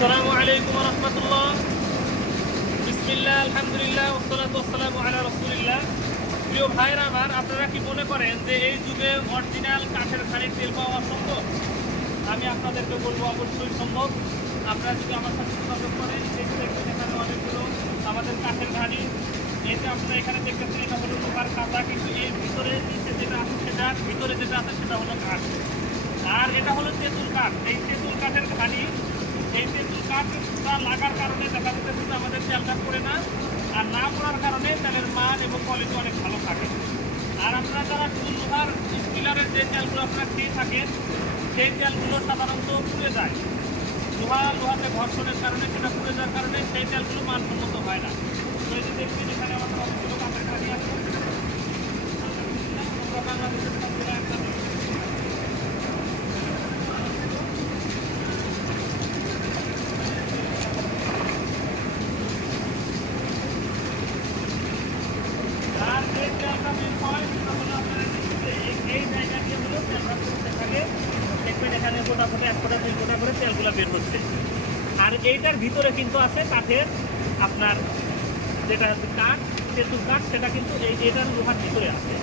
আসসালামু আলাইকুম রহমতুল্লাহ। বিসমিল্লাহ, আলহামদুলিল্লাহ ওসলাত ওসালাম আলা রসুলিল্লাহ। প্রিয় ভাইরা আমার আপনারা কি মনে করেন যে এই যুগে অরিজিনাল কাঠের খানির তেল পাওয়া সম্ভব? আমি আপনাদেরকে বলব, অবশ্যই সম্ভব। আপনারা যদি আমার সাথে যোগাযোগ করেন দেখতে এখানে অনেকগুলো আমাদের কাঠের ঘানি এই যে আপনারা এখানে দেখতেছেন এটা হলো লোহার কাঁচা কিন্তু এর ভিতরে, নিচে যেটা আছে সেটা, ভিতরে যেটা আছে সেটা হলো কাঠ। আর এটা হলো তেঁতুল কাঠ। এই তেঁতুল কাঠের ঘানি এই তেঁতুল কাঠটা লাগার কারণে দেখা যাচ্ছে যে আমাদের তেলটা পড়ে না। আর না পড়ার কারণে তেলের মান এবং কোয়ালিটি অনেক ভালো থাকে। আর আপনারা যারা শুধু লোহার স্টিলারের যে তেলগুলো আপনারা খেয়ে থাকেন, সেই তেলগুলো সাধারণত পুড়ে যায়। লোহা, লোহাতে ঘর্ষণের কারণে সেটা পুড়ে যাওয়ার কারণে সেই তেলগুলো মানসম্মত হয় না তো এই যে দেখবেন এখানে আমাদের অনেকগুলো কাপের গাড়ি আছে আমরা বাংলাদেশের সবগুলো একটা আর যে তেলটা বের হয় সেটা হলো আপনারা দেখতে এই- এই জায়গা দিয়ে হলো তেলটা চলতে থাকে দেখবেন এখানে গোটা এক ফোটা, দুই ফোটা করে তেলগুলো বের হচ্ছে। আর এইটার ভিতরে কিন্তু আছে কাঠের আপনার যেটা হচ্ছে কাঠ, তেঁতুল কাঠ, সেটা কিন্তু এই এটার লোহার ভিতরে আছে।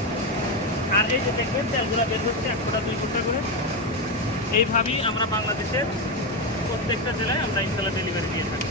আর এই যে দেখবেন তেলগুলো বের হচ্ছে এক ফোটা, দুই ফোটা করে। এইভাবেই আমরা বাংলাদেশের প্রত্যেকটা জেলায় আমরা ইনশাল্লাহ ডেলিভারি দিয়ে থাকি।